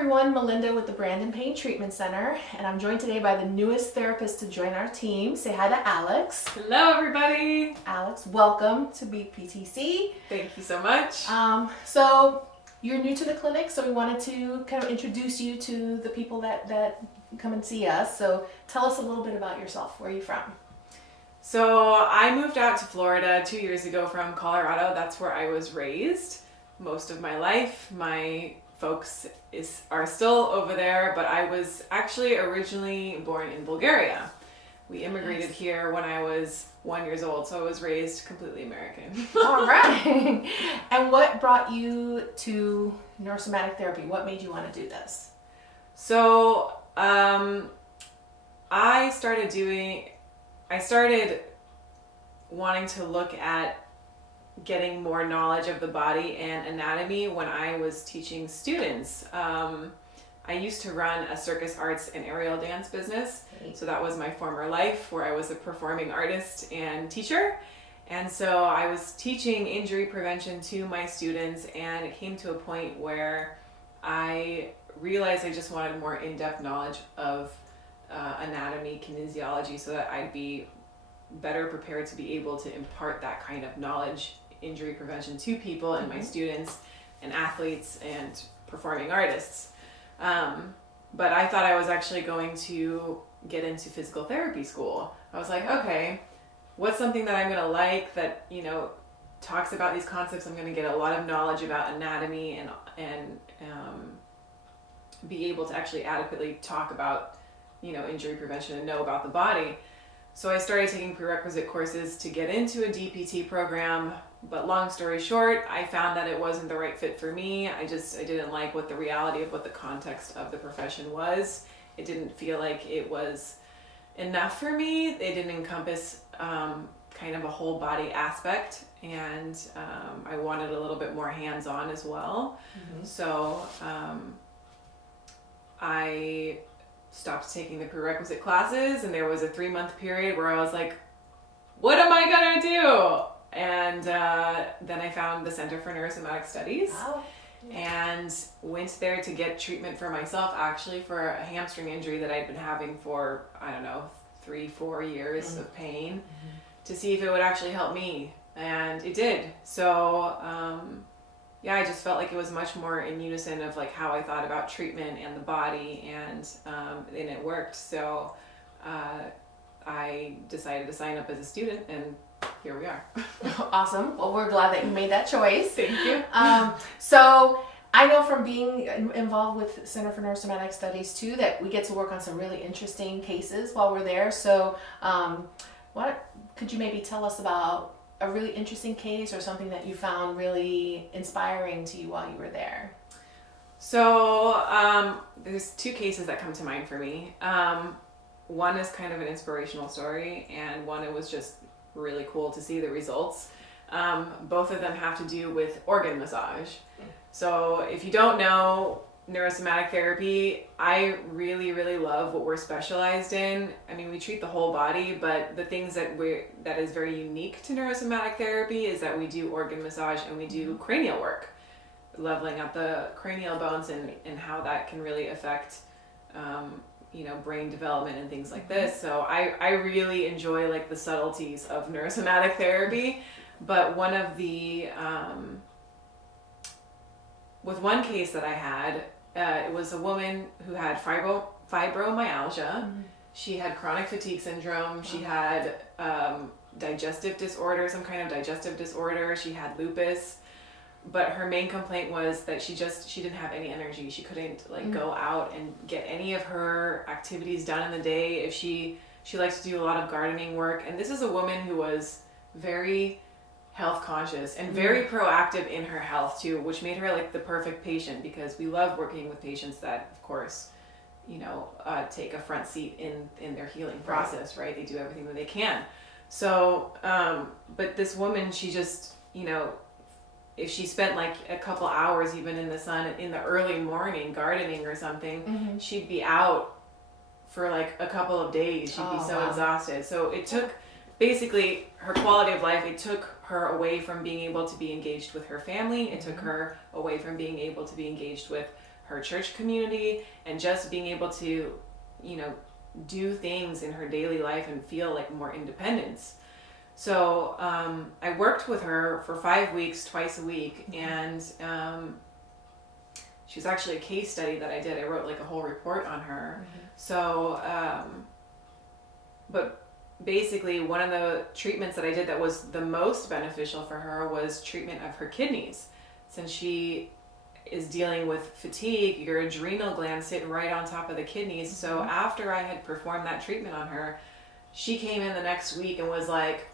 everyone, Melinda with the Brandon Pain Treatment Center, and I'm joined today by the newest therapist to join our team. Say hi to Alex. Hello everybody. Alex, welcome to BPTC. Thank you so much. So you're new to the clinic, so we wanted to kind of introduce you to the people that come and see us. So tell us a little bit about yourself. Where are you from? So I moved out to Florida 2 years ago from Colorado. That's where I was raised most of my life. My folks are still over there, but I was actually originally born in Bulgaria. We immigrated here when I was 1 year old, so I was raised completely American. All right. And what brought you to neurosomatic therapy? What made you want to do this? So I started wanting to look at getting more knowledge of the body and anatomy when I was teaching students. I used to run a circus arts and aerial dance business. So that was my former life, where I was a performing artist and teacher. And so I was teaching injury prevention to my students, and it came to a point where I realized I just wanted more in-depth knowledge of anatomy, kinesiology, so that I'd be better prepared to be able to impart that kind of knowledge, injury prevention, to people and my students and athletes and performing artists. But I thought I was actually going to get into physical therapy school. I was like, okay, what's something that I'm going to like that, talks about these concepts? I'm going to get a lot of knowledge about anatomy and be able to actually adequately talk about, injury prevention and know about the body. So I started taking prerequisite courses to get into a DPT program, but long story short, I found that it wasn't the right fit for me. I didn't like what the reality of what the context of the profession was. It didn't feel like it was enough for me. It didn't encompass kind of a whole body aspect, and I wanted a little bit more hands-on as well. So I stopped taking the prerequisite classes, and there was a 3-month period where I was like, what am I gonna do? And then I found the Center for Neurosomatic Studies. Wow. And went there to get treatment for myself, actually, for a hamstring injury that I'd been having for, 3-4 years of pain, to see if it would actually help me. And it did. So I just felt like it was much more in unison of like how I thought about treatment and the body, and it worked. So I decided to sign up as a student, and here we are. Awesome. Well, we're glad that you made that choice. Thank you. So I know from being involved with Center for Neurosomatic Studies too, that we get to work on some really interesting cases while we're there. So what could you maybe tell us about a really interesting case or something that you found really inspiring to you while you were there? So there's 2 cases that come to mind for me. One is kind of an inspirational story, and one, it was just really cool to see the results. Both of them have to do with organ massage. So if you don't know neurosomatic therapy, I really, really love what we're specialized in. I mean, we treat the whole body, but the things that is very unique to neurosomatic therapy is that we do organ massage and we do cranial work, leveling up the cranial bones and how that can really affect brain development and things like this. So I really enjoy like the subtleties of neurosomatic therapy. But one of the with one case that I had, it was a woman who had fibromyalgia. She had chronic fatigue syndrome. She had digestive disorder, some kind of digestive disorder. She had lupus. But her main complaint was that she didn't have any energy. She couldn't go out and get any of her activities done in the day. If she likes to do a lot of gardening work. And this is a woman who was very health conscious and very proactive in her health too, which made her like the perfect patient, because we love working with patients that, of course, take a front seat in their healing process, right? They do everything that they can. So, but this woman, she just, if she spent like a couple hours even in the sun in the early morning gardening or something, she'd be out for like a couple of days. She'd be so exhausted. So it took basically her quality of life. It took her away from being able to be engaged with her family. It took her away from being able to be engaged with her church community and just being able to, you know, do things in her daily life and feel like more independence. So I worked with her for 5 weeks, twice a week, and she was actually a case study that I did. I wrote like a whole report on her. So, but basically one of the treatments that I did that was the most beneficial for her was treatment of her kidneys. Since she is dealing with fatigue, your adrenal glands sit right on top of the kidneys. So after I had performed that treatment on her, she came in the next week and was like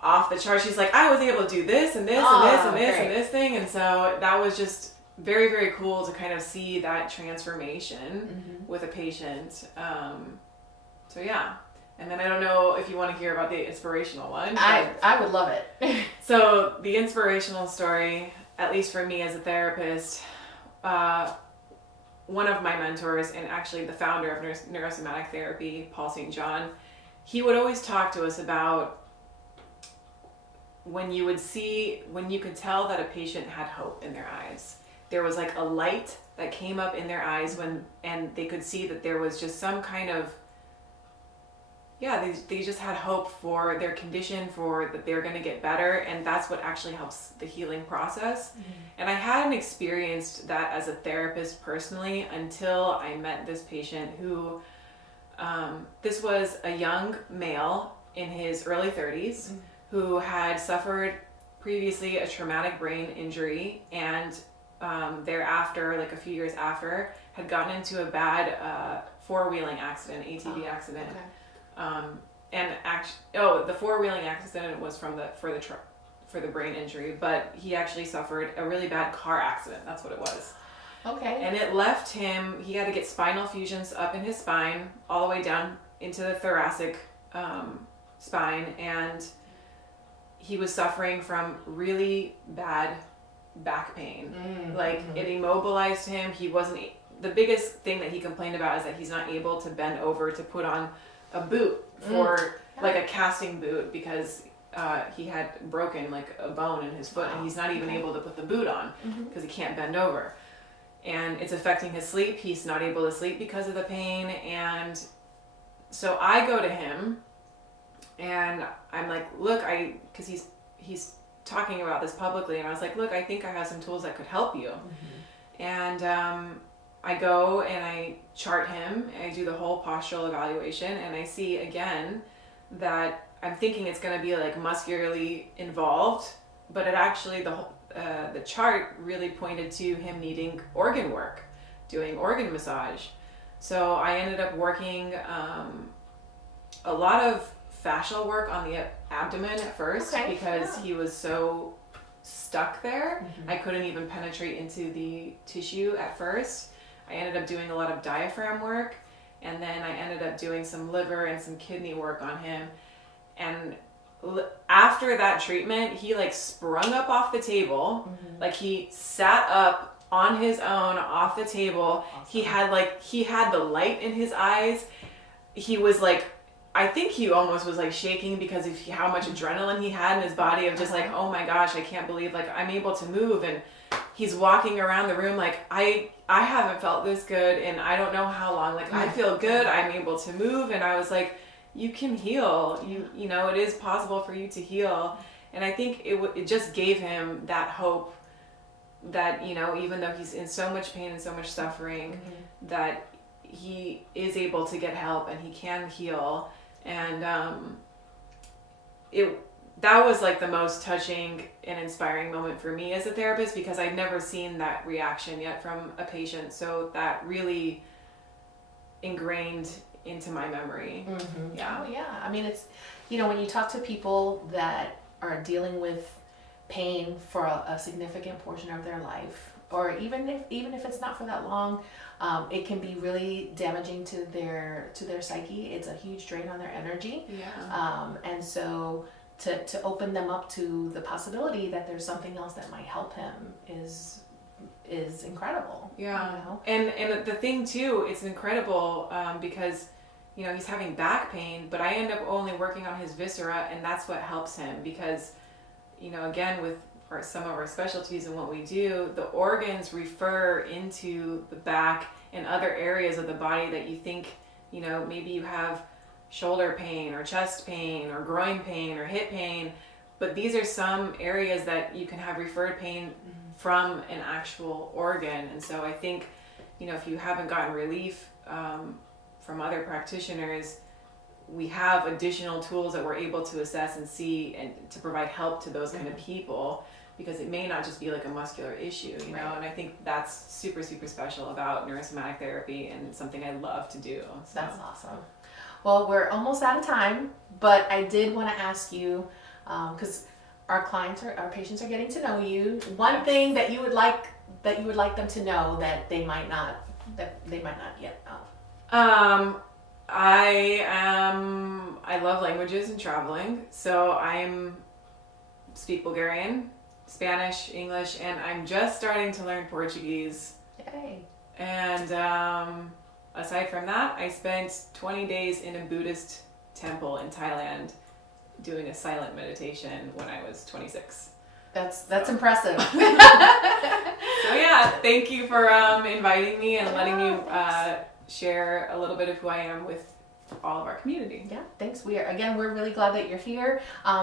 off the chart. She's like, I was able to do this and this and this and this and this thing. And so that was just very, very cool to kind of see that transformation with a patient. So yeah. And then I don't know if you want to hear about the inspirational one. I would love it. So the inspirational story, at least for me as a therapist, one of my mentors and actually the founder of neurosomatic therapy, Paul St. John, he would always talk to us about when you could tell that a patient had hope in their eyes. There was like a light that came up in their eyes and they could see that there was just some kind of, they just had hope for their condition, for that they're going to get better, and that's what actually helps the healing process. And I hadn't experienced that as a therapist personally until I met this patient who, this was a young male in his early 30s who had suffered previously a traumatic brain injury, and thereafter, like a few years after, had gotten into a bad four-wheeling accident, ATV accident. Okay. The four-wheeling accident was for the brain injury, but he actually suffered a really bad car accident. That's what it was. Okay. And it left him, he had to get spinal fusions up in his spine, all the way down into the thoracic spine, and he was suffering from really bad back pain. It immobilized him. The biggest thing that he complained about is that he's not able to bend over to put on a boot for like a casting boot because he had broken like a bone in his foot and he's not even able to put the boot on because he can't bend over, and it's affecting his sleep. He's not able to sleep because of the pain. And so I go to him and I'm like, look, because he's talking about this publicly, and I was like, look, I think I have some tools that could help you. And I go and I chart him, and I do the whole postural evaluation, and I see again that I'm thinking it's going to be like muscularly involved, but it actually, the chart really pointed to him needing organ work, doing organ massage. So I ended up working a lot of fascial work on the abdomen at first because he was so stuck there. I couldn't even penetrate into the tissue at first. I ended up doing a lot of diaphragm work, and then I ended up doing some liver and some kidney work on him. And after that treatment, he like sprung up off the table. Like he sat up on his own off the table. Awesome. He had the light in his eyes. He was like, I think he almost was like shaking because of how much adrenaline he had in his body of just like, oh my gosh, I can't believe like I'm able to move. And he's walking around the room like, I haven't felt this good and I don't know how long. Like I feel good, I'm able to move. And I was like, you can heal. You know, it is possible for you to heal. And I think it just gave him that hope that, you know, even though he's in so much pain and so much suffering, that he is able to get help and he can heal. And that was like the most touching and inspiring moment for me as a therapist, because I'd never seen that reaction yet from a patient. So that really ingrained into my memory. Yeah. Oh yeah. I mean, it's, you know, when you talk to people that are dealing with pain for a significant portion of their life, or even if it's not for that long, it can be really damaging to their psyche. It's a huge drain on their energy. Yeah. And so to open them up to the possibility that there's something else that might help him is incredible. Yeah. You know? And the thing too, it's incredible because, you know, he's having back pain, but I end up only working on his viscera, and that's what helps him because, you know, again, with some of our specialties and what we do, the organs refer into the back and other areas of the body that you think, you know, maybe you have shoulder pain or chest pain or groin pain or hip pain, but these are some areas that you can have referred pain from an actual organ. And so I think, you know, if you haven't gotten relief from other practitioners, we have additional tools that we're able to assess and see and to provide help to those kind of people, because it may not just be like a muscular issue, you know. And I think that's super, super special about neurosomatic therapy and something I love to do. So. That's awesome. Well, we're almost out of time, but I did want to ask you, because our patients are getting to know you. One thing that you would like them to know that they might not yet know. I love languages and traveling, so speak Bulgarian, Spanish, English, and I'm just starting to learn Portuguese. Yay. And aside from that, I spent 20 days in a Buddhist temple in Thailand doing a silent meditation when I was 26. That's impressive. So yeah, thank you for inviting me and letting me share a little bit of who I am with all of our community. Yeah, thanks. We're really glad that you're here.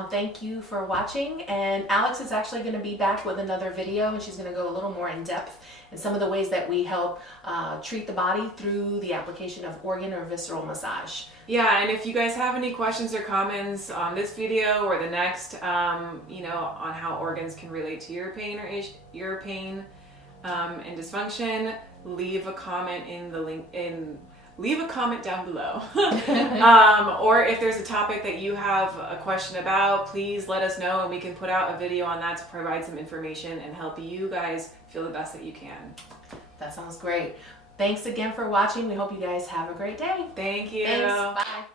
Thank you for watching. And Alex is actually going to be back with another video, and she's going to go a little more in depth in some of the ways that we help treat the body through the application of organ or visceral massage. Yeah, and if you guys have any questions or comments on this video or the next, you know, on how organs can relate to your pain and dysfunction, leave a comment leave a comment down below. Or if there's a topic that you have a question about, please let us know and we can put out a video on that to provide some information and help you guys feel the best that you can. That sounds great. Thanks again for watching. We hope you guys have a great day. Thank you. Thanks. Bye.